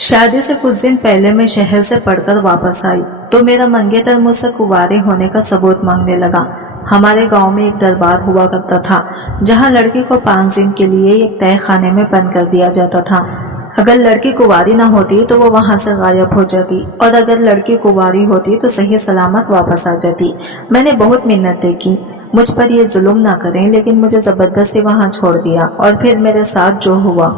शादी से कुछ दिन पहले मैं शहर से पढ़कर वापस आई तो मेरा मंगेतर मुझसे कुंवारे होने का सबूत मांगने लगा। हमारे गांव में एक दरबार हुआ करता था जहां लड़की को 5 दिन के लिए एक तय खाने में बंद कर दिया जाता था। अगर लड़की कुंवारी न होती तो वो वहां से गायब हो जाती और अगर लड़की कुंवारी होती तो सही सलामत वापस आ जाती। मैंने बहुत मिन्नतें की मुझ पर ये जुल्म ना करें, लेकिन मुझे जबरदस्ती वहां छोड़ दिया और फिर मेरे साथ जो हुआ।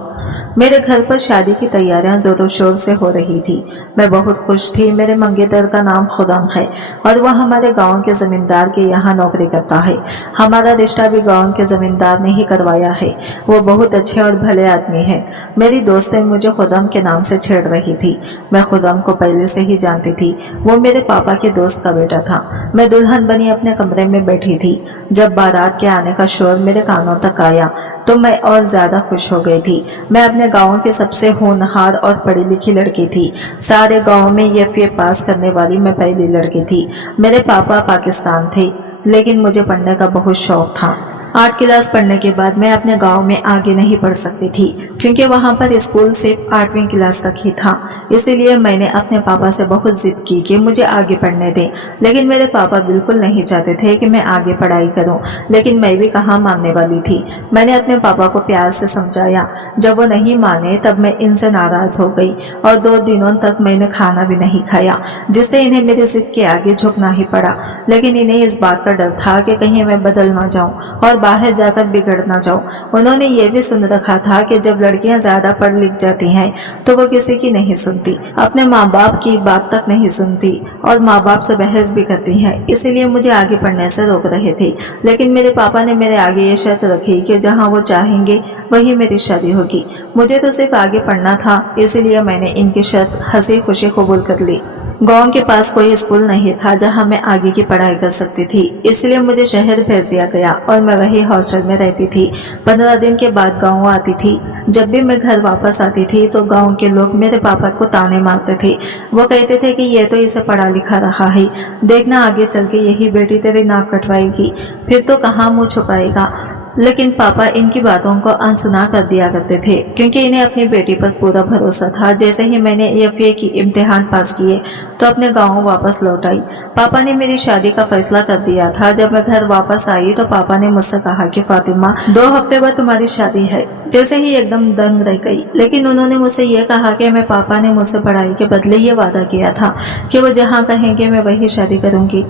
मेरे घर पर शादी की तैयारियां जोरों शोर से हो रही थी। मैं बहुत खुश थी। मेरे मंगेतर का नाम खुदाम है और वह हमारे गांव के जमींदार के यहाँ नौकरी करता है। हमारा रिश्ता भी गांव के जमींदार ने ही करवाया है। वो बहुत अच्छे और भले आदमी है। मेरी दोस्तें मुझे खुदाम के नाम से छेड़ रही थी। मैं खुदाम को पहले से ही जानती थी। वो मेरे पापा के दोस्त का बेटा था। मैं दुल्हन बनी अपने कमरे में बैठी थी। जब बारात के आने का शोर मेरे कानों तक आया तो मैं और ज्यादा खुश हो गई थी। मैं अपने गांव की सबसे होनहार और पढ़ी लिखी लड़की थी। सारे गांव में एफए पास करने वाली मैं पहली लड़की थी। मेरे पापा पाकिस्तान थे, लेकिन मुझे पढ़ने का बहुत शौक था। 8 क्लास पढ़ने के बाद मैं अपने गांव में आगे नहीं पढ़ सकती थी, क्योंकि वहां पर स्कूल सिर्फ 8वीं क्लास तक ही था। इसीलिए मैंने अपने पापा से बहुत जिद की कि मुझे आगे पढ़ने दें, लेकिन मेरे पापा बिल्कुल नहीं चाहते थे कि मैं आगे पढ़ाई करूं। लेकिन मैं भी कहाँ मानने वाली थी। मैंने अपने पापा को प्यार से समझाया। जब वो नहीं माने तब मैं इनसे नाराज हो गई और 2 दिनों तक मैंने खाना भी नहीं खाया, जिससे इन्हें मेरी जिद के आगे झुकना ही पड़ा। लेकिन इन्हें इस बात का डर था कि कहीं मैं बदल ना जाऊं और बाहर जाकर बिगड़ ना जाऊं। उन्होंने ये भी सुन रखा था कि जब लड़कियां ज्यादा पढ़ लिख जाती हैं तो वो किसी की नहीं सुनती, अपने माँ बाप की बात तक नहीं सुनती और माँ बाप से बहस भी करती हैं। इसीलिए मुझे आगे पढ़ने से रोक रहे थे। लेकिन मेरे पापा ने मेरे आगे ये शर्त रखी कि जहाँ वो चाहेंगे वही मेरी शादी होगी। मुझे तो सिर्फ आगे पढ़ना था, इसीलिए मैंने इनकी शर्त हंसी खुशी कबूल कर ली। गांव के पास कोई स्कूल नहीं था जहां मैं आगे की पढ़ाई कर सकती थी, इसलिए मुझे शहर भेज दिया गया और मैं वही हॉस्टल में रहती थी। 15 दिन के बाद गांव आती थी। जब भी मैं घर वापस आती थी तो गांव के लोग मेरे पापा को ताने मारते थे। वो कहते थे कि ये तो इसे पढ़ा लिखा रहा है, देखना आगे चल के यही बेटी तेरी नाक कटवाएगी, फिर तो कहाँ मुँह छुपाएगा। लेकिन पापा इनकी बातों को अनसुना कर दिया करते थे, क्योंकि इन्हें अपनी बेटी पर पूरा भरोसा था। जैसे ही मैंने एफए की इम्तिहान पास किए तो अपने गांव वापस लौट आई। पापा ने मेरी शादी का फैसला कर दिया था। जब मैं घर वापस आई तो पापा ने मुझसे कहा कि फातिमा 2 हफ्ते बाद तुम्हारी शादी है। जैसे ही एकदम दंग रह गई। लेकिन उन्होंने मुझसे ये कहा कि मैं पापा ने मुझसे पढ़ाई के बदले ये वादा किया था कि वो जहाँ कहेंगे मैं वही शादी करूंगी।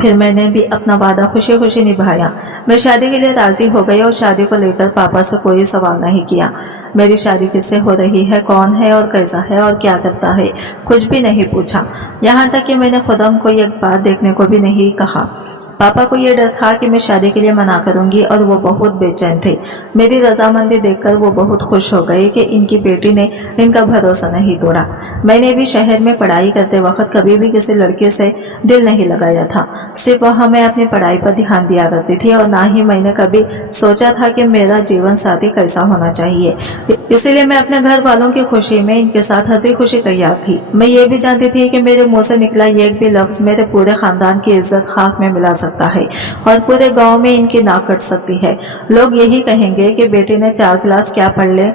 फिर मैंने भी अपना वादा खुशी खुशी निभाया। मैं शादी के लिए राजी हो गई और शादी को लेकर पापा से कोई सवाल नहीं किया। मेरी शादी किससे हो रही है, कौन है और कैसा है और क्या करता है, कुछ भी नहीं पूछा। यहाँ तक कि मैंने खुदाम को एक बात देखने को भी नहीं कहा। पापा को यह डर था कि मैं शादी के लिए मना करूंगी और वो बहुत बेचैन थे। मेरी रजामंदी देखकर वो बहुत खुश हो गए कि इनकी बेटी ने इनका भरोसा नहीं तोड़ा। मैंने भी शहर में पढ़ाई करते वक्त कभी भी किसी लड़के से दिल नहीं लगाया था। सिर्फ वहाँ मैं अपनी पढ़ाई पर ध्यान दिया करती थी और ना ही मैंने कभी सोचा था कि मेरा जीवन साथी कैसा होना चाहिए। इसीलिए मैं अपने घर वालों की खुशी में इनके साथ हंसी खुशी तैयार थी। मैं ये भी जानती थी कि मेरे मुंह से निकला एक भी लफ्ज मेरे पूरे खानदान की इज्जत खाक में मिला सकता है और पूरे गांव में इनकी नाक कट सकती है। लोग यही कहेंगे कि बेटी ने 4 क्लास क्या पढ़ ले,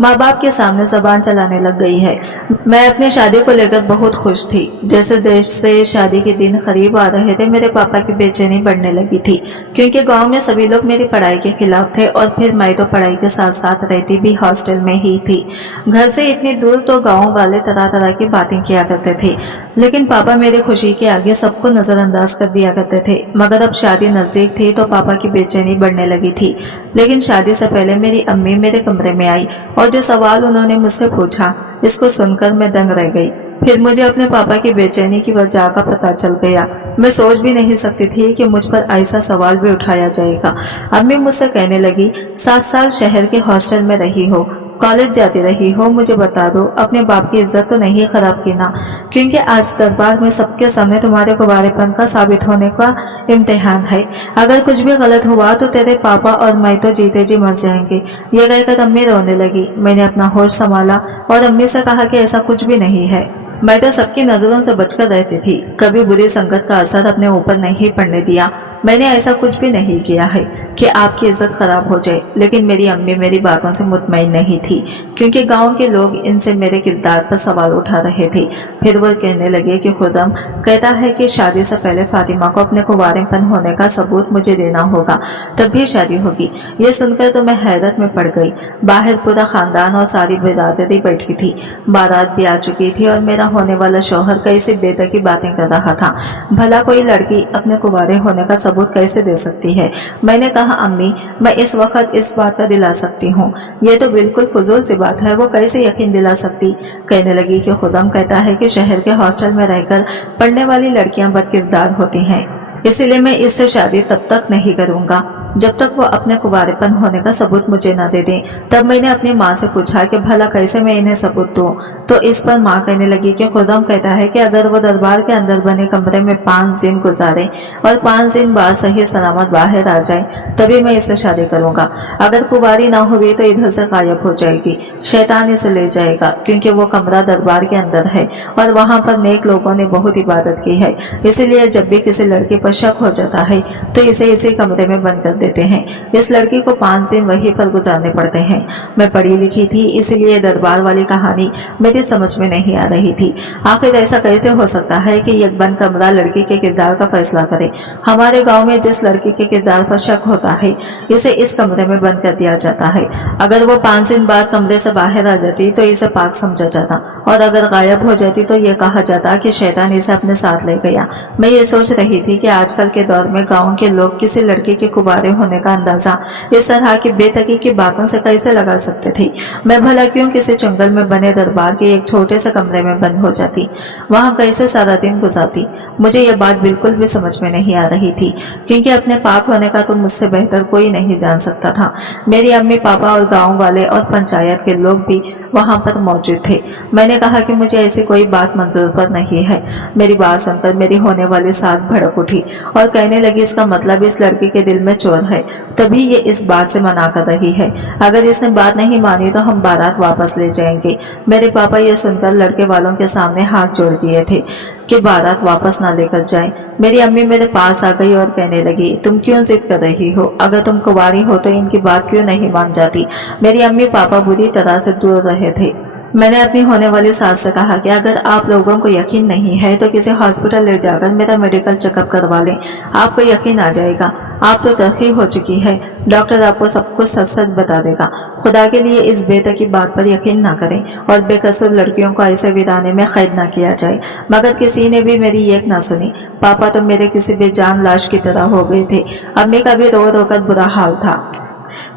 माँ बाप के सामने जबान चलाने लग गई है। मैं अपनी शादी को लेकर बहुत खुश थी। जैसे देश से शादी के दिन करीब आ रहे थे मेरे पापा की बेचैनी बढ़ने लगी थी, क्योंकि गांव में सभी लोग मेरी पढ़ाई के खिलाफ थे और फिर मैं तो पढ़ाई के साथ साथ रहती भी हॉस्टल में ही थी। घर से इतनी दूर तो गाँव वाले तरह तरह की बातें किया करते थे, लेकिन पापा मेरी खुशी के आगे सबको नजरअंदाज कर दिया करते थे। मगर अब शादी नजदीक थी तो पापा की बेचैनी बढ़ने लगी थी। लेकिन शादी से पहले मेरी अम्मी मेरे कमरे में आई और जो सवाल उन्होंने मुझसे पूछा इसको सुनकर मैं दंग रह गई। फिर मुझे अपने पापा की बेचैनी की वजह का पता चल गया। मैं सोच भी नहीं सकती थी कि मुझ पर ऐसा सवाल भी उठाया जाएगा। अम्मी मुझसे कहने लगी, 7 साल शहर के हॉस्टल में रही हो, कॉलेज जाती रही हो, मुझे बता दो अपने बाप की इज्जत तो नहीं खराब की ना, क्योंकि आज दरबार में सबके सामने तुम्हारे कुंवारेपन का साबित होने का इम्तिहान है। अगर कुछ भी गलत हुआ तो तेरे पापा और मैं तो जीते जी मर जाएंगे। ये कहकर अम्मी रोने लगी। मैंने अपना होश संभाला और अम्मी से कहा कि ऐसा कुछ भी नहीं है। मैं तो सबकी नजरों से बचकर रहती थी, कभी बुरी संगत का असर अपने ऊपर नहीं पड़ने दिया। मैंने ऐसा कुछ भी नहीं किया है। कि आपकी इज्जत खराब हो जाए, लेकिन मेरी अम्मी मेरी बातों से मुतमईन नहीं थी, क्योंकि गांव के लोग इनसे मेरे किरदार पर सवाल उठा रहे थे। फिर वो कहने लगे कि खुर्रम कहता है कि शादी से पहले फातिमा को अपने कुंवारेपन होने का सबूत मुझे देना होगा, तब भी शादी होगी। ये सुनकर तो मैं हैरत में पड़ गई। बाहर पूरा खानदान और सारी बिरादरी बैठी थी, बारात भी आ चुकी थी और मेरा होने वाला शौहर कैसे बेतकी बातें कर रहा था। भला कोई लड़की अपने कुंवारे होने का सबूत कैसे दे सकती है? मैंने कहा, अम्मी मैं इस वक्त इस बात का दिला सकती हूँ। ये तो बिल्कुल फजूल सी बात है, वो कैसे यकीन दिला सकती? कहने लगी कि खुर्रम कहता है कि शहर के हॉस्टल में रहकर पढ़ने वाली लड़कियां बदकिरदार होती हैं, इसीलिए मैं इससे शादी तब तक नहीं करूंगा जब तक वो अपने कुंवारेपन होने का सबूत मुझे न दे दें। तब मैंने अपनी माँ से पूछा कि भला कैसे मैं इन्हें सबूत दूं? तो इस पर माँ कहने लगी कि खुर्रम कहता है कि अगर वो दरबार के अंदर बने कमरे में 5 दिन गुजारे और 5 दिन बाद सही सलामत बाहर आ जाए, तभी मैं इससे शादी करूंगा। अगर कुंवारी ना हुई तो इधर से गायब हो जाएगी, शैतान इसे ले जाएगा, क्योंकि वो कमरा दरबार के अंदर है और वहाँ पर नेक लोगों ने बहुत इबादत की है। इसीलिए जब भी किसी लड़की पर शक हो जाता है तो इसे इसी कमरे में बंद कर देते हैं। इस लड़की को 5 दिन वहीं पर गुजारने पड़ते हैं। मैं पढ़ी लिखी थी, इसलिए दरबार वाली कहानी मेरी समझ में नहीं आ रही थी। आखिर ऐसा कैसे हो सकता है कि एक बंद कमरा लड़की के किरदार का फैसला करे? हमारे गांव में जिस लड़की के किरदार पर शक होता है, इसे इस कमरे में बंद कर दिया जाता है। अगर वो 5 दिन बाद कमरे से बाहर आ जाती तो इसे पाक समझा जाता, और अगर गायब हो जाती तो ये कहा जाता कि शैतान इसे अपने साथ ले गया। मैं ये सोच रही थी कि आजकल के दौर में गाँव के लोग किसी लड़की के कुंवारे होने का अंदाजा इस तरह की बेतकी की बातों से कैसे लगा सकते थे? मैं भला क्यों किसी जंगल में बने दरबार के एक छोटे से कमरे में बंद हो जाती, वहां कैसे सारा दिन गुजारती? मुझे यह बात बिल्कुल भी समझ में नहीं आ रही थी, क्योंकि अपने पाक होने का तो मुझसे बेहतर कोई नहीं जान सकता था। मेरी अम्मी पापा और गांव वाले और पंचायत के लोग भी वहां पर मौजूद थे। मैंने कहा कि मुझे ऐसी कोई बात मंजूर पर नहीं है। मेरी बात सुनकर मेरी होने वाली सास भड़क उठी और कहने लगी, इसका मतलब इस लड़की के दिल में चोर है, तभी ये इस बात से मना कर रही है। अगर इसने बात नहीं मानी तो हम बारात वापस ले जाएंगे। मेरे पापा ये सुनकर लड़के वालों के सामने हाथ जोड़ दिए थे कि बारात वापस ना लेकर जाएं। मेरी अम्मी मेरे पास आ गई और कहने लगी, तुम क्यों जिद कर रही हो? अगर तुम कुंवारी हो तो इनकी बात क्यों नहीं मान जाती? मेरी अम्मी पापा बुरी तरह से दूर रहे थे। मैंने अपनी होने वाली सास से कहा कि अगर आप लोगों को यकीन नहीं है तो किसी हॉस्पिटल ले जाकर मेरा मेडिकल चेकअप करवा लें, आपको यकीन आ जाएगा। आप तो तरक्की हो चुकी है, डॉक्टर आपको सब कुछ सच सच बता देगा। खुदा के लिए इस बेतकी बात पर यकीन ना करें और बेकसूर लड़कियों को ऐसे विदाने में कैद ना किया जाए। मगर किसी ने भी मेरी एक ना सुनी। पापा तो मेरे किसी बेजान लाश की तरह हो गए थे। अम्मी का भी रो रो कर बुरा हाल था,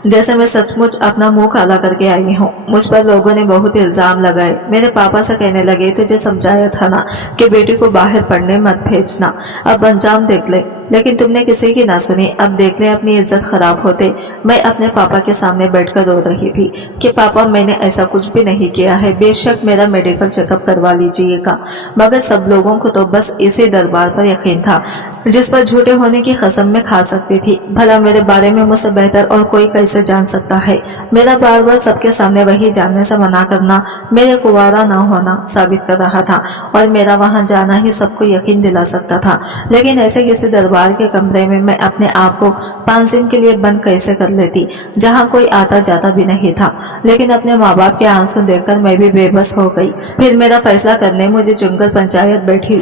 जैसे मैं सचमुच अपना मुंह काला करके आई हूँ। मुझ पर लोगों ने बहुत इल्जाम लगाए। मेरे पापा से कहने लगे, तुझे समझाया था ना कि बेटी को बाहर पढ़ने मत भेजना, अब अंजाम देख ले। लेकिन तुमने किसी की ना सुनी। अब देख ले अपनी इज्जत खराब होते। मैं अपने पापा के सामने बैठकर रो रही थी कि पापा मैंने ऐसा कुछ भी नहीं किया है, बेशक मेरा मेडिकल चेकअप करवा लीजिएगा। मगर सब लोगों को तो बस इसी दरबार पर यकीन था जिस पर झूठे होने की कसम में खा सकती थी। भला मेरे बारे में मुझसे बेहतर और कोई कैसे जान सकता है? मेरा बार बार सबके सामने वही जानने से मना करना मेरे कुंवारा न होना साबित कर रहा था, और मेरा वहां जाना ही सबको यकीन दिला सकता था। लेकिन ऐसे किसी दरबार के कमरे में मैं अपने आप को 5 दिन के लिए बंद कैसे कर लेती, जहां कोई आता जाता भी नहीं था। लेकिन अपने माँ बाप के आंसू देखकर मैं भी बेबस हो गई। फिर मेरा फैसला करने मुझे जंगल पंचायत बैठी।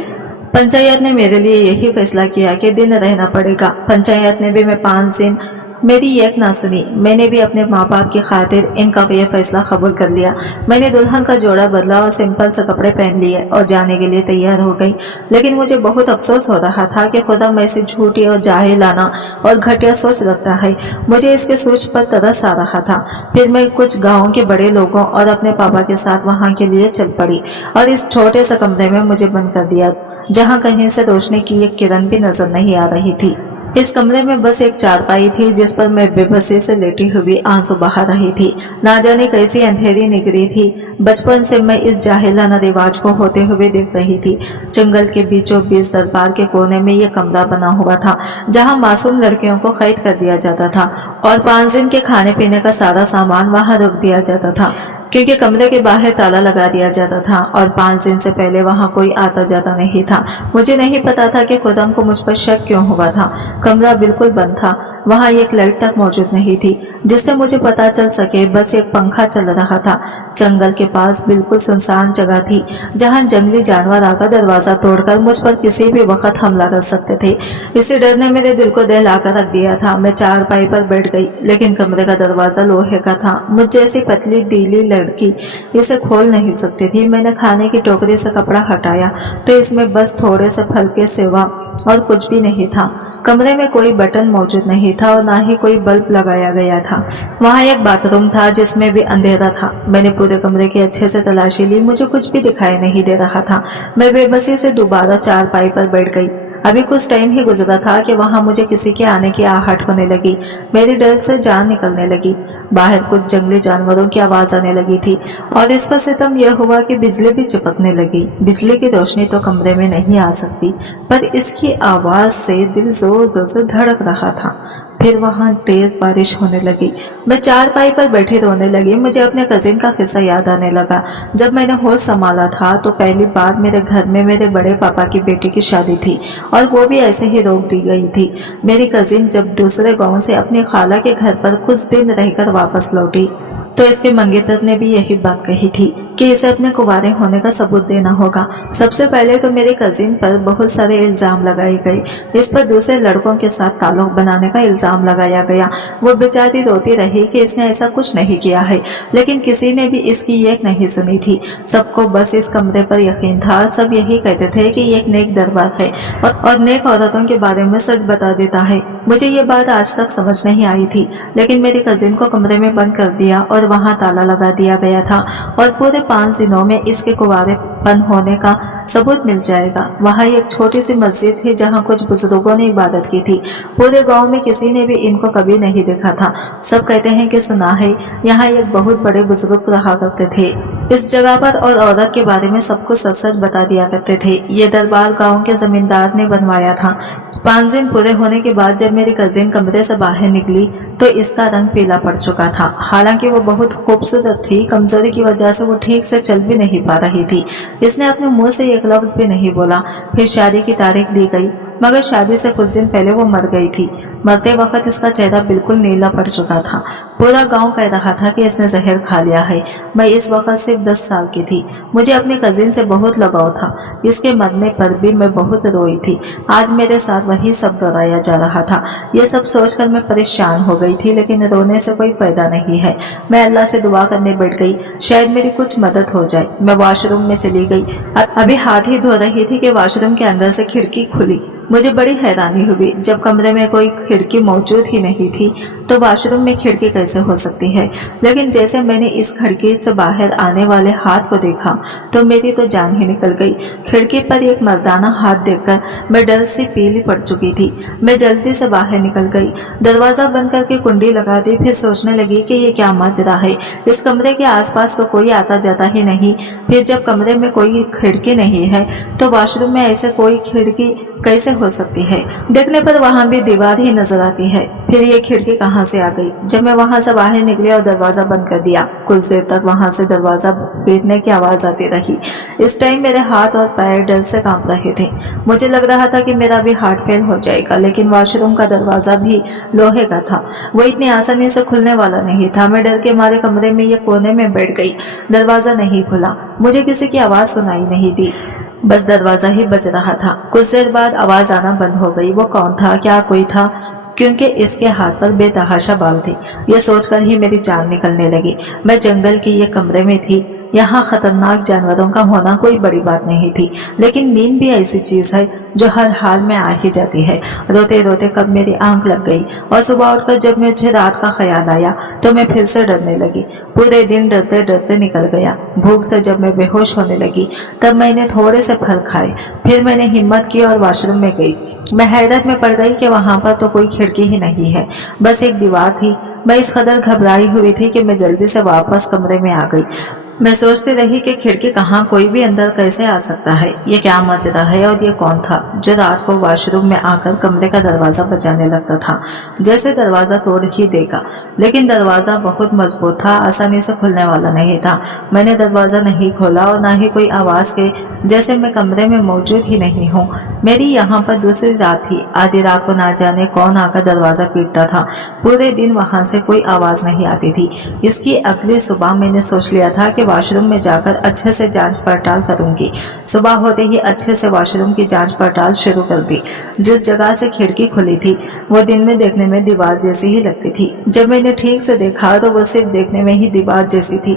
पंचायत ने मेरे लिए यही फैसला किया कि दिन रहना पड़ेगा। पंचायत ने भी मैं 5 दिन मेरी एक ना सुनी। मैंने भी अपने माँ बाप की खातिर इनका ये फैसला कबूल कर लिया। मैंने दुल्हन का जोड़ा बदला और सिंपल से कपड़े पहन लिए और जाने के लिए तैयार हो गई। लेकिन मुझे बहुत अफसोस हो रहा था कि खुदा मैं से झूठी और जाहिलाना और घटिया सोच रखता है। मुझे इसके सोच पर तरस आ रहा था। फिर मैं कुछ गाँव के बड़े लोगों और अपने पापा के साथ वहाँ के लिए चल पड़ी और इस छोटे से कमरे में मुझे बंद कर दिया, जहाँ कहीं से रोशनी की एक किरण भी नजर नहीं आ रही थी। इस कमरे में बस एक चारपाई थी जिस पर मैं बेबसी से लेटी हुई आंसू बहा रही थी। ना जाने कैसी अंधेरी निगरी थी। बचपन से मैं इस जाहिलाना रिवाज को होते हुए देख रही थी। जंगल के बीचों बीच दरबार के कोने में यह कमरा बना हुआ था जहां मासूम लड़कियों को कैद कर दिया जाता था और 5 दिन के खाने पीने का सारा सामान वहां रख दिया जाता था, क्योंकि कमरे के बाहर ताला लगा दिया जाता था और 5 दिन से पहले वहां कोई आता जाता नहीं था। मुझे नहीं पता था कि खुदा को मुझ पर शक क्यों हुआ था। कमरा बिल्कुल बंद था। वहाँ एक लाइट तक मौजूद नहीं थी जिससे मुझे पता चल सके, बस एक पंखा चल रहा था। जंगल के पास बिल्कुल सुनसान जगह थी जहाँ जंगली जानवर आकर दरवाजा तोड़कर मुझ पर किसी भी वक्त हमला कर सकते थे। इसी डर ने मेरे दिल को दहलाकर रख दिया था। मैं चारपाई पर बैठ गई, लेकिन कमरे का दरवाजा लोहे का था। मुझ जैसी पतली ढीली लड़की इसे खोल नहीं सकती थी। मैंने खाने की टोकरी से कपड़ा हटाया तो इसमें बस थोड़े से फल के सिवा और कुछ भी नहीं था। कमरे में कोई बटन मौजूद नहीं था और ना ही कोई बल्ब लगाया गया था। वहाँ एक बाथरूम था जिसमें भी अंधेरा था। मैंने पूरे कमरे की अच्छे से तलाशी ली, मुझे कुछ भी दिखाई नहीं दे रहा था। मैं बेबसी से दोबारा चारपाई पर बैठ गई। अभी कुछ टाइम ही गुजरा था कि वहाँ मुझे किसी के आने की आहट होने लगी। मेरी डर से जान निकलने लगी। बाहर कुछ जंगली जानवरों की आवाज आने लगी थी और इस पर सितम यह हुआ कि बिजली भी चिपकने लगी। बिजली की रोशनी तो कमरे में नहीं आ सकती, पर इसकी आवाज से दिल जोर जोर से धड़क रहा था। फिर वहाँ तेज बारिश होने लगी। मैं चारपाई पर बैठी रोने लगी। मुझे अपने कजिन का किस्सा याद आने लगा। जब मैंने होश संभाला था तो पहली बार मेरे घर में मेरे बड़े पापा की बेटी की शादी थी और वो भी ऐसे ही रोक दी गई थी। मेरी कजिन जब दूसरे गांव से अपनी खाला के घर पर कुछ दिन रहकर वापस लौटी तो इसके मंगेतर ने भी यही बात कही थी कि इसे अपने कुंवारे होने का सबूत देना होगा। सबसे पहले तो मेरे कजिन पर बहुत सारे इल्जाम लगाए गए। इस पर दूसरे लड़कों के साथ ताल्लुक बनाने का इल्जाम लगाया गया। वो बेचारी रोती रही कि इसने ऐसा कुछ नहीं किया है, लेकिन किसी ने भी इसकी एक नहीं सुनी थी। सबको बस इस कमरे पर यकीन था। सब यही कहते थे कि ये एक नेक दरबार है और नेक औरतों के बारे में सच बता देता है। मुझे ये बात आज तक समझ नहीं आई थी, लेकिन मेरी कजिन को कमरे में बंद कर दिया और वहाँ ताला लगा दिया गया था और पूरे 5 दिनों में इसके कुंवारेपन होने का सबूत मिल जाएगा। वहाँ एक छोटी सी मस्जिद थी जहाँ कुछ बुजुर्गों ने इबादत की थी। पूरे गांव में किसी ने भी इनको कभी नहीं देखा था। सब कहते हैं कि सुना है यहाँ एक बहुत बड़े बुजुर्ग रहा करते थे। इस जगह पर और औरत के बारे में सब कुछ सच सच बता दिया करते थे। ये दरबार गांव के जमींदार ने बनवाया था। 5 दिन पूरे होने के बाद जब मेरी कजिन कमरे से बाहर निकली तो इसका रंग पीला पड़ चुका था। हालांकि वो बहुत खूबसूरत थी, कमजोरी की वजह से वो ठीक से चल भी नहीं पा रही थी। इसने अपने मुंह से एक लफ्ज भी नहीं बोला। फिर शादी की तारीख दी गई, मगर शादी से कुछ दिन पहले वो मर गई थी। मरते वक्त इसका चेहरा बिल्कुल नीला पड़ चुका था। पूरा गांव कह रहा था कि इसने जहर खा लिया है। मैं इस वक्त सिर्फ 10 साल की थी। मुझे अपने कजिन से बहुत लगाव था। इसके मरने पर भी मैं बहुत रोई थी। आज मेरे साथ वही सब दोहराया जा रहा था। ये सब सोचकर मैं परेशान हो गई थी, लेकिन रोने से कोई फायदा नहीं है। मैं अल्लाह से दुआ करने बैठ गई, शायद मेरी कुछ मदद हो जाए। मैं वॉशरूम में चली गई। अभी हाथ ही धो रही थी कि वॉशरूम के अंदर से खिड़की खुली। मुझे बड़ी हैरानी हुई। जब कमरे में कोई खिड़की मौजूद ही नहीं थी तो वॉशरूम में खिड़की कैसे हो सकती है। लेकिन जैसे मैंने इस खिड़की से बाहर आने वाले हाथ को देखा तो मेरी तो जान ही निकल गई। खिड़की पर एक मर्दाना हाथ देखकर मैं डर से पीली पड़ चुकी थी। मैं जल्दी से बाहर निकल गई, दरवाजा बंद करके कुंडी लगा दी। फिर सोचने लगी कि ये क्या माजरा है। इस कमरे के आसपास तो कोई आता जाता ही नहीं। फिर जब कमरे में कोई खिड़की नहीं है तो वॉशरूम में ऐसे कोई खिड़की कैसे हो सकती है। देखने पर वहाँ भी दीवार ही नजर आती है। फिर ये खिड़की कहाँ से आ गई। जब मैं वहाँ से बाहर निकली और दरवाजा बंद कर दिया, कुछ देर तक वहाँ से दरवाजा पीटने की आवाज आती रही। इस टाइम मेरे हाथ और पैर डर से कांप रहे थे। मुझे लग रहा था कि मेरा भी हार्ट फेल हो जाएगा। लेकिन वॉशरूम का दरवाजा भी लोहे का था, वो इतनी आसानी से खुलने वाला नहीं था। मैं डर के मारे कमरे में एक कोने में बैठ गई। दरवाजा नहीं खुला, मुझे किसी की आवाज सुनाई नहीं दी, बस दरवाजा ही बज रहा था। कुछ देर बाद आवाज आना बंद हो गई। वो कौन था, क्या कोई था, क्योंकि इसके हाथ पर बेतहाशा बाल थे। यह सोचकर ही मेरी जान निकलने लगी। मैं जंगल की एक कमरे में थी। यहाँ खतरनाक जानवरों का होना कोई बड़ी बात नहीं थी, लेकिन नींद भी ऐसी चीज है जो हर हाल में आ ही जाती है। रोते रोते कब मेरी आंख लग गई और सुबह उठकर जब मुझे रात का ख्याल आया तो मैं फिर से डरने लगी। पूरे दिन डरते डरते निकल गया। भूख से जब मैं बेहोश होने लगी तब मैंने थोड़े से फल खाए। फिर मैंने हिम्मत की और वॉशरूम में गई। मैं हैरत में पड़ गई कि वहां पर तो कोई खिड़की ही नहीं है, बस एक दीवार थी। मैं इस कदर घबराई हुई थी कि मैं जल्दी से वापस कमरे में आ गई। मैं सोचती रही कि खिड़की कहाँ, कोई भी अंदर कैसे आ सकता है। ये क्या मजरा है और ये कौन था जो रात को वॉशरूम में आकर कमरे का दरवाजा बजाने लगता था जैसे दरवाजा तोड़ ही देगा। लेकिन दरवाजा बहुत मजबूत था, आसानी से खुलने वाला नहीं था। मैंने दरवाजा नहीं खोला और ना ही कोई आवाज के, जैसे मैं कमरे में मौजूद ही नहीं हूँ। मेरी यहाँ पर दूसरी रात थी। आधी रात को ना जाने कौन आकर दरवाजा पीटता था। पूरे दिन वहां से कोई आवाज नहीं आती थी। इसकी अगली सुबह मैंने सोच लिया था कि वॉशरूम में जाकर अच्छे से जांच पड़ताल करूंगी। सुबह होते ही अच्छे से वॉशरूम की जांच पड़ताल शुरू कर दी। जिस जगह से खिड़की खुली थी वो दिन में देखने में दीवार जैसी ही लगती थी। जब मैंने ठीक से देखा तो वो सिर्फ देखने में ही दीवार जैसी थी,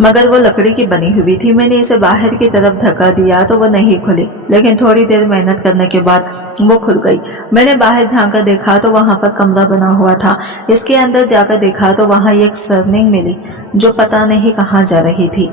मगर वो लकड़ी की बनी हुई थी। मैंने इसे बाहर की तरफ धक्का दिया तो वो नहीं खुली, लेकिन थोड़ी देर मेहनत करने के बाद वो खुल गई। मैंने बाहर झांक कर देखा तो वहां पर कमरा बना हुआ था। इसके अंदर जाकर देखा तो वहां एक सरनिंग मिली जो पता नहीं कहाँ जा रही थी।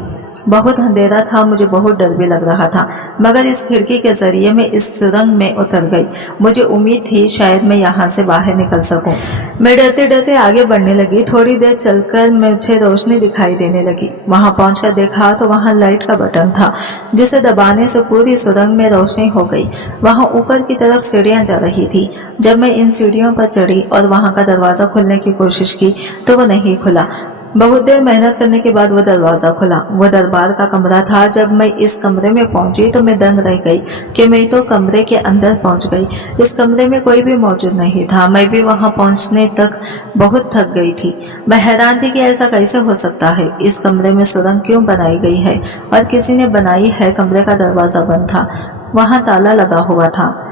बहुत अंधेरा था, मुझे बहुत डर भी लग रहा था, मगर इस खिड़की के जरिए मैं इस सुरंग में उतर गई। मुझे उम्मीद थी शायद मैं यहाँ से बाहर निकल सकूं। मैं डरते डरते आगे बढ़ने लगी। थोड़ी देर चलकर मुझे रोशनी दिखाई देने लगी। वहां पहुंचकर देखा तो वहां लाइट का बटन था, जिसे दबाने से पूरी सुरंग में रोशनी हो गई। वहां ऊपर की तरफ सीढ़ियां जा रही थी। जब मैं इन सीढ़ियों पर चढ़ी और वहां का दरवाजा खोलने की कोशिश की तो वो नहीं खुला। बहुत देर मेहनत करने के बाद वो दरवाजा खुला। वो दरबार का कमरा था। जब मैं इस कमरे में पहुंची तो मैं दंग रह गई कि मैं तो कमरे के अंदर पहुंच गई। इस कमरे में कोई भी मौजूद नहीं था। मैं भी वहां पहुंचने तक बहुत थक गई थी। मैं हैरान थी कि ऐसा कैसे हो सकता है। इस कमरे में सुरंग क्यों बनाई गई है और किसी ने बनाई है। कमरे का दरवाजा बंद था, वहां ताला लगा हुआ था।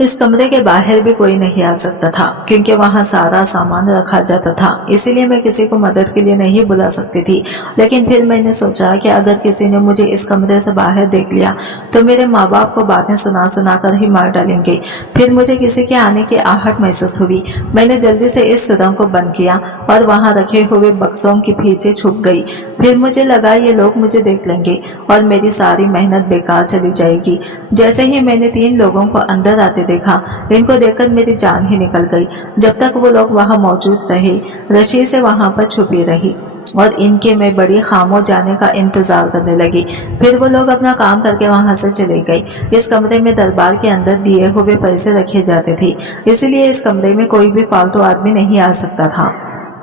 इस कमरे के बाहर भी कोई नहीं आ सकता था, क्योंकि वहां सारा सामान रखा जाता था। इसीलिए मैं किसी को मदद के लिए नहीं बुला सकती थी। लेकिन फिर मैंने सोचा कि अगर किसी ने मुझे इस कमरे से बाहर देख लिया तो मेरे माँ बाप को बातें सुना सुना कर ही मार डालेंगे। फिर मुझे किसी के आने की आहट महसूस हुई। मैंने जल्दी से इस सुरंग को बंद किया और वहां रखे हुए बक्सों के पीछे छुप गई। फिर मुझे लगा ये लोग मुझे देख लेंगे और मेरी सारी मेहनत बेकार चली जाएगी। जैसे ही मैंने 3 लोगों को अंदर आते देखा, इनको देखकर मेरी जान ही निकल गई। जब तक वो लोग वहां मौजूद रहे, रशी से वहां पर छुपी रही और इनके मैं बड़ी खामोश जाने का इंतजार करने लगी। फिर वो लोग अपना काम करके वहां से चले गए। इस कमरे में दरबार के अंदर दिए हुए पैसे रखे जाते थे, इसलिए इस कमरे में कोई भी फालतू आदमी नहीं आ सकता था।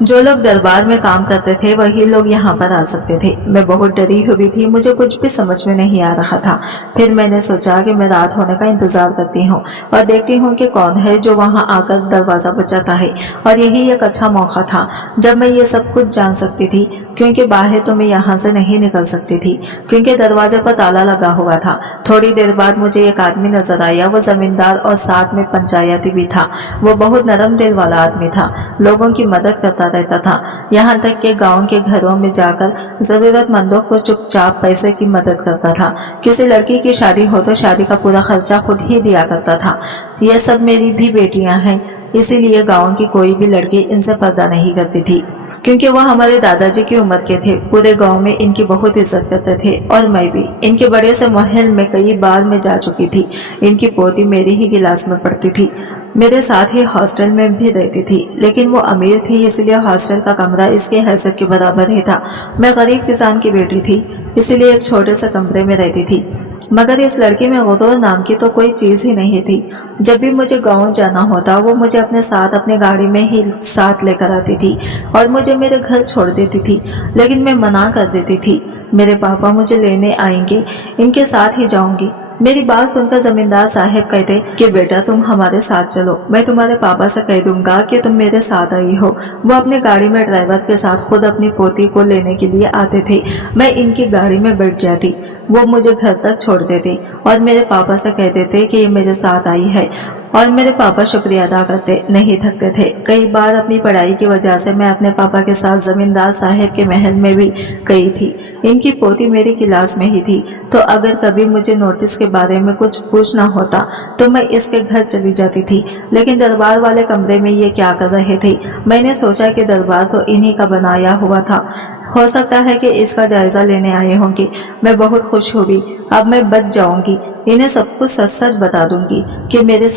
जो लोग दरबार में काम करते थे वही लोग यहाँ पर आ सकते थे। मैं बहुत डरी हुई थी, मुझे कुछ भी समझ में नहीं आ रहा था। फिर मैंने सोचा कि मैं रात होने का इंतजार करती हूँ और देखती हूँ कि कौन है जो वहाँ आकर दरवाजा बचाता है। और यही एक अच्छा मौका था जब मैं ये सब कुछ जान सकती थी, क्योंकि बाहर तो मैं यहाँ से नहीं निकल सकती थी, क्योंकि दरवाजे पर ताला लगा हुआ था। थोड़ी देर बाद मुझे एक आदमी नजर आया। वो जमींदार और साथ में पंचायती भी था। वो बहुत नरम दिल वाला आदमी था, लोगों की मदद करता रहता था। यहाँ तक कि गांव के घरों में जाकर जरूरतमंदों को चुपचाप पैसे की मदद करता था। किसी लड़की की शादी हो तो शादी का पूरा खर्चा खुद ही दिया करता था। यह सब मेरी भी बेटियां हैं, इसीलिए गाँव की कोई भी लड़की इनसे पर्दा नहीं करती थी, क्योंकि वह हमारे दादाजी की उम्र के थे। पूरे गांव में इनकी बहुत इज्जत करते थे और मैं भी। इनके बड़े से महल में कई बार मैं जा चुकी थी। इनकी पोती मेरी ही क्लास में पढ़ती थी, मेरे साथ ही हॉस्टल में भी रहती थी, लेकिन वो अमीर थी, इसलिए हॉस्टल का कमरा इसके हैसियत के बराबर ही था। मैं गरीब किसान की बेटी थी, इसलिए एक छोटे से कमरे में रहती थी। मगर इस लड़की में गुरूर नाम की तो कोई चीज ही नहीं थी। जब भी मुझे गांव जाना होता वो मुझे अपने साथ अपनी गाड़ी में ही साथ लेकर आती थी और मुझे मेरे घर छोड़ देती थी, लेकिन मैं मना कर देती थी। मेरे पापा मुझे लेने आएंगे, इनके साथ ही जाऊंगी। मेरी बात सुनकर जमींदार साहब कहते कि बेटा तुम हमारे साथ चलो, मैं तुम्हारे पापा से कह दूंगा कि तुम मेरे साथ आई हो। वो अपनी गाड़ी में ड्राइवर के साथ खुद अपनी पोती को लेने के लिए आते थे। मैं इनकी गाड़ी में बैठ जाती, वो मुझे घर तक छोड़ देते और मेरे पापा से कह देते कि ये मेरे साथ आई है, और मेरे पापा शुक्रिया अदा करते, नहीं थकते थे। कई बार अपनी पढ़ाई की वजह से मैं अपने पापा के साथ जमींदार साहब के महल में भी गई थी। इनकी पोती मेरी क्लास में ही थी, तो अगर कभी मुझे नोटिस के बारे में कुछ पूछना होता तो मैं इसके घर चली जाती थी। लेकिन दरबार वाले कमरे में ये क्या कर रहे थे? मैंने सोचा कि दरबार तो इन्हीं का बनाया हुआ था, हो सकता है कि इसका जायजा लेने आए होंगे। मैं बहुत खुश हुई, अब मैं बच जाऊंगी। इन्हें सब कुछ सच सच बता दूंगी कि मेरे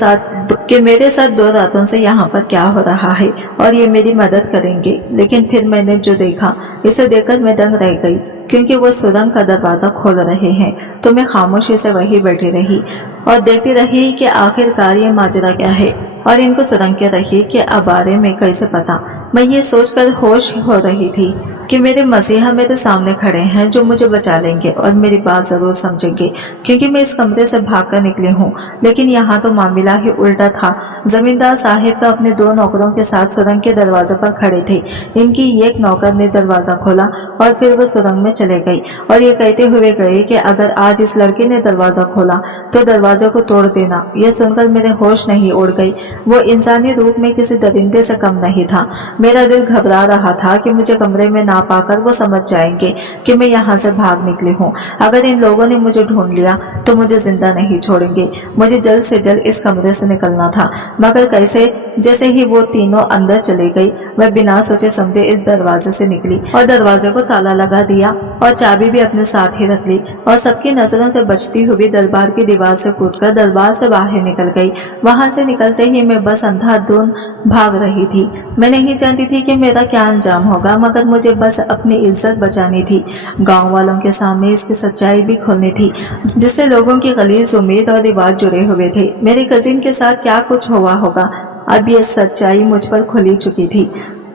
साथ 2 रातों से यहाँ पर क्या हो रहा है और ये मेरी मदद करेंगे। लेकिन फिर मैंने जो देखा, इसे देखकर मैं दंग रह गई, क्योंकि वो सुरंग का दरवाजा खोल रहे हैं। तो मैं खामोशी से वहीं बैठी रही और देखती रही कि आखिरकार ये माजरा क्या है और इनको सुरंग के रही कि अब बारे में कैसे पता। मैं ये सोचकर होश हो रही थी कि मेरे मसीहा मेरे सामने खड़े हैं जो मुझे बचा लेंगे और मेरी बात जरूर समझेंगे, क्योंकि मैं इस कमरे से भागकर निकली हूँ। लेकिन यहाँ तो मामला ही उल्टा था। जमींदार साहिब तो अपने 2 नौकरों के साथ सुरंग के दरवाजे पर खड़े थे। इनकी एक नौकर ने दरवाजा खोला और फिर वो सुरंग में चले गई और ये कहते हुए गए कि अगर आज इस लड़के ने दरवाजा खोला तो दरवाजे को तोड़ देना। यह सुनकर मेरे होश नहीं उड़ गई। वो इंसानी रूप में किसी दरिंदे से कम नहीं था। मेरा दिल घबरा रहा था कि मुझे कमरे में ना पाकर वो समझ जाएंगे कि मैं यहाँ से भाग निकली हूँ। अगर इन लोगों ने मुझे ढूंढ लिया तो मुझे जिंदा नहीं छोड़ेंगे। मुझे जल्द से जल्द इस कमरे से निकलना था, मगर कैसे? जैसे ही वो तीनों अंदर चले गई, मैं बिना सोचे समझे इस दरवाजे से निकली और दरवाजे को ताला लगा दिया और चाबी भी अपने साथ ही रख ली और सबकी नजरों से बचती हुई दरबार की दीवार से कूदकर दरबार से बाहर निकल गई। वहां से निकलते ही मैं बस अंधाधुंध भाग रही थी। मैं नहीं जानती थी कि मेरा क्या अंजाम होगा, मगर मुझे बस अपनी इज्जत बचानी थी। गांव वालों के सामने इसकी सच्चाई भी खोलनी थी, जिससे लोगों की गलीज उम्मीद और रिवाज जुड़े हुए थे। मेरी कजिन के साथ क्या कुछ हुआ होगा, अब ये सच्चाई मुझ पर खुली चुकी थी।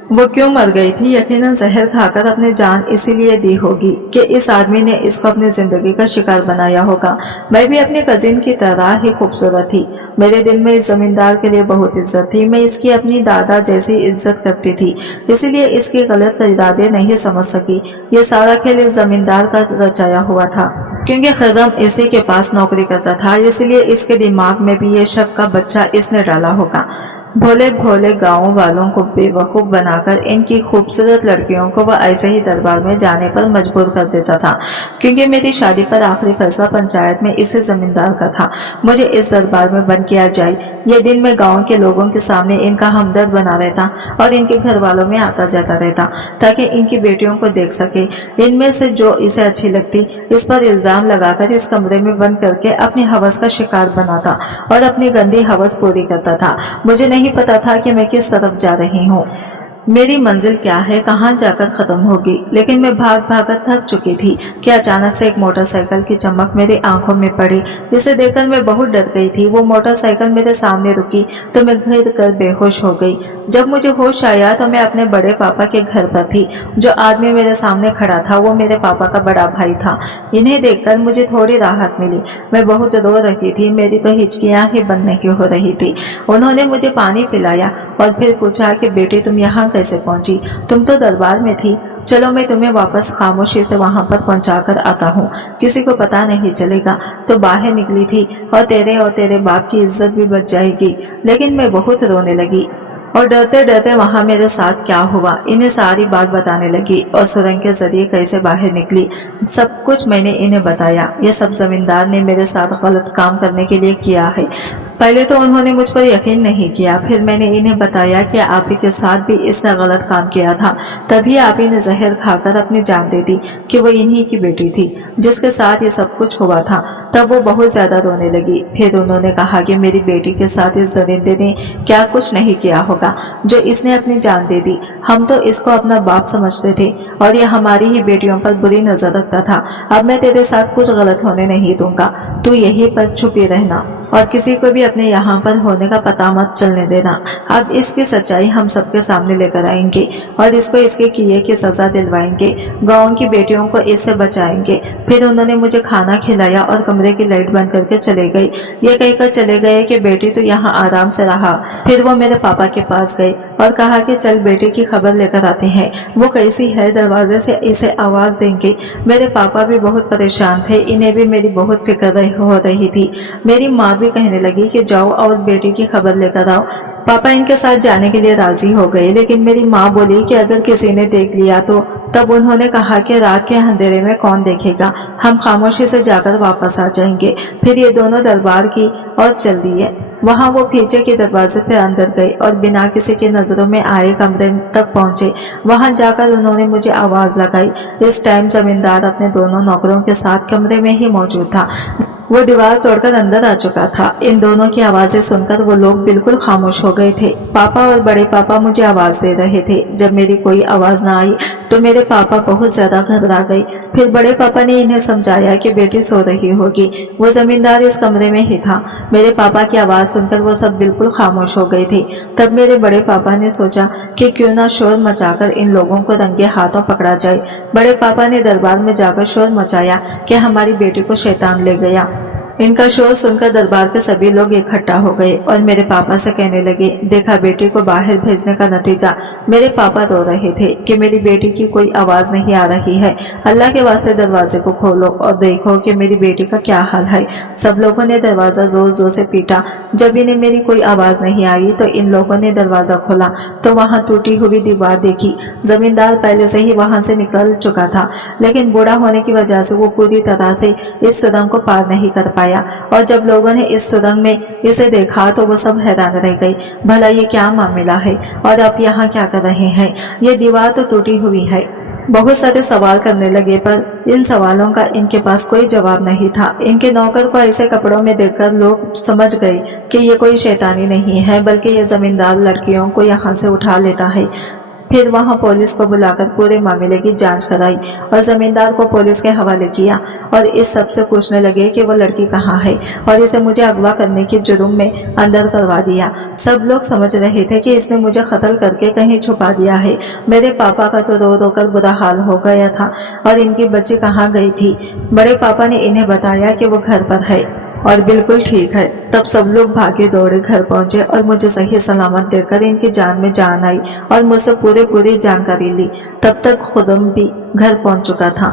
वो क्यों मर गई थी? यकीनन जहर खाकर अपनी जान इसीलिए दी होगी कि इस आदमी ने इसको अपनी जिंदगी का शिकार बनाया होगा। मैं भी अपनी कजिन की तरह ही खूबसूरत थी। मेरे दिल में इस जमींदार के लिए बहुत इज्जत थी। मैं इसकी अपनी दादा जैसी इज्जत करती थी, इसीलिए इसके गलत इरादे नहीं समझ सकी। ये सारा खेल इस जमींदार का रचाया हुआ था, क्योंकि खदम इसी के पास नौकरी करता था, इसलिए इसके दिमाग में भी ये शक का बच्चा इसने डाला होगा। भोले भोले गांव वालों को बेवकूफ बनाकर इनकी खूबसूरत लड़कियों को वह ऐसे ही दरबार में जाने पर मजबूर कर देता था, क्योंकि मेरी शादी पर आखिरी फैसला पंचायत में इसी जमींदार का था। मुझे इस दरबार में बंद किया जाए। यह दिन मैं गांव के लोगों के सामने इनका हमदर्द बना रहता और इनके घर वालों में आता जाता रहता, ताकि इनकी बेटियों को देख सके। इनमें से जो इसे अच्छी लगती इस पर इल्जाम लगाकर इस कमरे में बंद करके अपनी हवस का शिकार बनाता और अपनी गंदी हवस पूरी करता था। मुझे नहीं पता था कि मैं किस तरफ जा रही हूँ, मेरी मंजिल क्या है, कहाँ जाकर खत्म होगी। लेकिन मैं भाग भाग थक चुकी थी कि अचानक से एक मोटरसाइकिल की चमक मेरी आंखों में पड़ी, जिसे देखकर मैं बहुत डर गई थी। वो मोटरसाइकिल मेरे सामने रुकी तो मैं गिर कर बेहोश हो गई। जब मुझे होश आया तो मैं अपने बड़े पापा के घर पर थी। जो आदमी मेरे सामने खड़ा था वो मेरे पापा का बड़ा भाई था। इन्हें देखकर मुझे थोड़ी राहत मिली। मैं बहुत रो रही थी, मेरी तो हिचकियां ही बंद नहीं हो रही थी। उन्होंने मुझे पानी पिलाया और फिर पूछा कि बेटी तुम यहाँ कैसे पहुंची? तुम तो दरबार में थी। चलो मैं तुम्हें वापस खामोशी से वहां पर पहुंचाकर आता हूँ, किसी को पता नहीं चलेगा। तो बाहर निकली थी और तेरे बाप की इज्जत भी बच जाएगी। लेकिन मैं बहुत रोने लगी और डरते डरते वहां मेरे साथ क्या हुआ इन्हें सारी बात बताने लगी और सुरंग के जरिए कैसे बाहर निकली, सब कुछ मैंने इन्हें बताया। यह सब जमींदार ने मेरे साथ गलत काम करने के लिए किया है। पहले तो उन्होंने मुझ पर यकीन नहीं किया, फिर मैंने इन्हें बताया कि आप ही के साथ भी इसने गलत काम किया था। तभी आप ही ने जहर खाकर अपनी जान दे दी कि वो इन्हीं की बेटी थी जिसके साथ ये सब कुछ हुआ था। तब वो बहुत ज्यादा रोने लगी। फिर उन्होंने कहा कि मेरी बेटी के साथ इस दरिंदे ने क्या कुछ नहीं किया होगा जो इसने अपनी जान दे दी। हम तो इसको अपना बाप समझते थे और ये हमारी ही बेटियों पर बुरी नजर रखता था। अब मैं तेरे साथ कुछ गलत होने नहीं दूंगा, तू यहीं पर छुपी रहना और किसी को भी अपने यहाँ पर होने का पता मत चलने देना। अब इसकी सच्चाई हम सबके सामने लेकर आएंगे और इसको इसके किए की सजा दिलवाएंगे। गांव की बेटियों को इससे बचाएंगे। फिर उन्होंने मुझे खाना खिलाया और कमरे की लाइट बंद करके चले गए। ये कहकर चले गए कि बेटी तो यहाँ आराम से रहा। फिर वो मेरे पापा के पास गए और कहा कि चल बेटी की खबर लेकर आते हैं, वो कैसी है, दरवाजे से इसे आवाज देंगे। मेरे पापा भी बहुत परेशान थे, इन्हें भी मेरी बहुत फिक्र हो रही थी। मेरी माँ भी कहने लगी कि जाओ और बेटी की खबर लेकर आओ। पापा इनके साथ जाने के लिए राजी हो गए, लेकिन मेरी माँ बोली कि अगर किसी ने देख लिया तो। तब उन्होंने कहा कि रात के अंधेरे में कौन देखेगा, हम खामोशी से जाकर वापस आ जाएंगे। फिर ये दोनों दरबार की ओर चल दिए। वहां वो पीछे के दरवाजे से अंदर गए और बिना किसी की नजरों में आए कमरे तक पहुंचे। वहां जाकर उन्होंने मुझे आवाज लगाई। इस टाइम जमींदार अपने दोनों नौकरों के साथ कमरे में ही मौजूद था। वो दीवार तोड़कर अंदर आ चुका था। इन दोनों की आवाजें सुनकर वो लोग बिल्कुल खामोश हो गए थे। पापा और बड़े पापा मुझे आवाज दे रहे थे। जब मेरी कोई आवाज ना आई तो मेरे पापा बहुत ज्यादा घबरा गए। फिर बड़े पापा ने इन्हें समझाया कि बेटी सो रही होगी। वो जमींदार इस कमरे में ही था। मेरे पापा की आवाज सुनकर वो सब बिल्कुल खामोश हो गई थी। तब मेरे बड़े पापा ने सोचा कि क्यों ना शोर मचाकर इन लोगों को रंगे हाथों पकड़ा जाए। बड़े पापा ने दरबार में जाकर शोर मचाया कि हमारी बेटी को शैतान ले गया। इनका शोर सुनकर दरबार के सभी लोग इकट्ठा हो गए और मेरे पापा से कहने लगे, देखा बेटी को बाहर भेजने का नतीजा। मेरे पापा रो रहे थे कि मेरी बेटी की कोई आवाज नहीं आ रही है। अल्लाह के वास्ते दरवाजे को खोलो और देखो कि मेरी बेटी का क्या हाल है। सब लोगों ने दरवाजा जोर जोर से पीटा। जब इन्हें मेरी कोई आवाज नहीं आई तो इन लोगों ने दरवाजा खोला तो वहां टूटी हुई दीवार देखी। जमींदार पहले से ही वहां से निकल चुका था, लेकिन बूढ़ा होने की वजह से वो पूरी तरह से इस सुरंग को पार नहीं कर पाया। और जब लोगों ने इस सुरंग में इसे देखा तो वो सब हैरान रह गए। भला ये क्या मामला है और आप यहाँ क्या कर रहे हैं? ये दीवार तो टूटी हुई है। बहुत सारे सवाल करने लगे पर इन सवालों का इनके पास कोई जवाब नहीं था। इनके नौकर को ऐसे कपड़ों में देखकर लोग समझ गए कि ये कोई शैतानी नहीं है, बल्कि ये जमींदार लड़कियों को यहाँ से उठा लेता है। फिर वहां पुलिस को बुलाकर पूरे मामले की जांच कराई और जमींदार को पुलिस के हवाले किया और इस सब से पूछने लगे कि वो लड़की कहाँ है और इसे मुझे अगवा करने की जुर्म में अंदर करवा दिया। सब लोग समझ रहे थे कि इसने मुझे कत्ल करके कहीं छुपा दिया है। मेरे पापा का तो रो रो कर बुरा हाल हो गया था। और इनकी बच्ची कहाँ गई थी? बड़े पापा ने इन्हें बताया कि वो घर पर है और बिल्कुल ठीक है। तब सब लोग भागे दौड़े घर पहुंचे और मुझे सही सलामत देखकर इनकी जान में जान आई और मुझसे पूरी जानकारी ली। तब तक खुदम भी घर पहुंच चुका था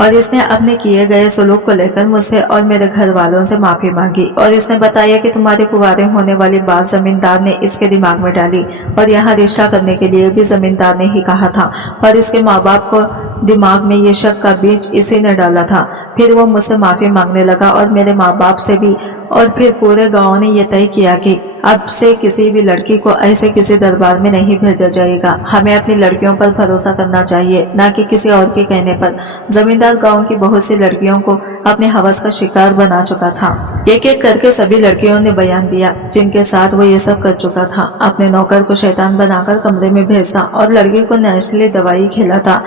और इसने अपने किए गए सलूक को लेकर मुझसे और मेरे घर वालों से माफी मांगी और इसने बताया कि तुम्हारे कुंवारे होने वाली बात जमींदार ने इसके दिमाग में डाली और यहाँ रिश्ता करने के लिए भी जमींदार ने ही कहा था और इसके माँ बाप को दिमाग में ये शक का बीज इसी ने डाला था। फिर वो मुझसे माफी मांगने लगा और मेरे माँ बाप से भी। और फिर पूरे गांव ने ये तय किया कि अब से किसी भी लड़की को ऐसे किसी दरबार में नहीं भेजा जाएगा। हमें अपनी लड़कियों पर भरोसा करना चाहिए, न कि किसी और के कहने पर। जमींदार गांव की बहुत सी लड़कियों को अपने हवस का शिकार बना चुका था। एक एक करके सभी लड़कियों ने बयान दिया जिनके साथ वो ये सब कर चुका था। अपने नौकर को शैतान बनाकर कमरे में भेजता और लड़की को नेचुरली दवाई खिलाता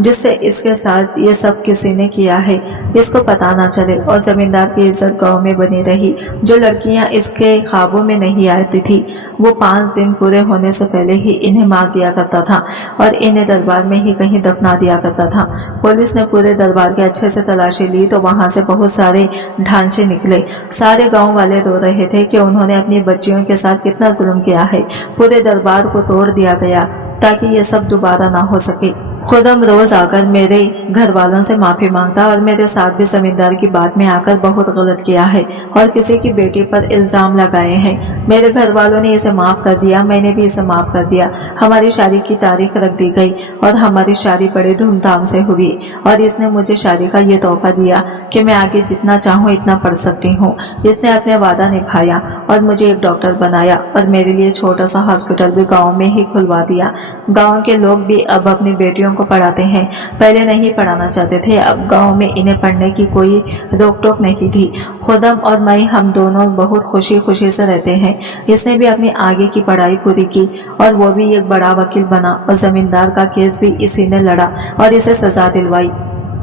जिससे इसके साथ ये सब किसी ने किया है इसको पता ना चले और जमींदार की इज्जत गांव में बनी रही। जो लड़कियां इसके ख्वाबों में नहीं आती थी वो 5 दिन पूरे होने से पहले ही इन्हें मार दिया करता था और इन्हें दरबार में ही कहीं दफना दिया करता था। पुलिस ने पूरे दरबार के अच्छे से तलाशी ली तो वहां से बहुत सारे ढांचे निकले। सारे गांव वाले रो रहे थे कि उन्होंने अपनी बच्चियों के साथ कितना जुल्म किया है। पूरे दरबार को तोड़ दिया गया ताकि ये सब दोबारा ना हो सके। खुदम रोज आकर मेरे घर वालों से माफी मांगता और मेरे साथ भी जमींदार की बात में आकर बहुत गलत किया है और किसी की बेटी पर इल्जाम लगाए हैं। मेरे घर वालों ने इसे माफ कर दिया, मैंने भी इसे माफ कर दिया। हमारी शादी की तारीख रख दी गई और हमारी शादी बड़े धूमधाम से हुई और इसने मुझे शादी का ये तोहफा दिया कि मैं आगे जितना चाहूँ इतना पढ़ सकती हूँ। इसने अपने वादा निभाया और मुझे एक डॉक्टर बनाया और मेरे लिए छोटा सा हॉस्पिटल भी गाँव में ही खुलवा दिया। गाँव के लोग भी अब अपनी बेटियों को पढ़ाते हैं। पहले नहीं पढ़ाना चाहते थे, अब गांव में इन्हें पढ़ने की कोई रोक टोक नहीं थी। खुदम और मैं हम दोनों बहुत खुशी खुशी से रहते हैं। इसने भी अपनी आगे की पढ़ाई पूरी की और वो भी एक बड़ा वकील बना और जमींदार का केस भी इसी ने लड़ा और इसे सजा दिलवाई।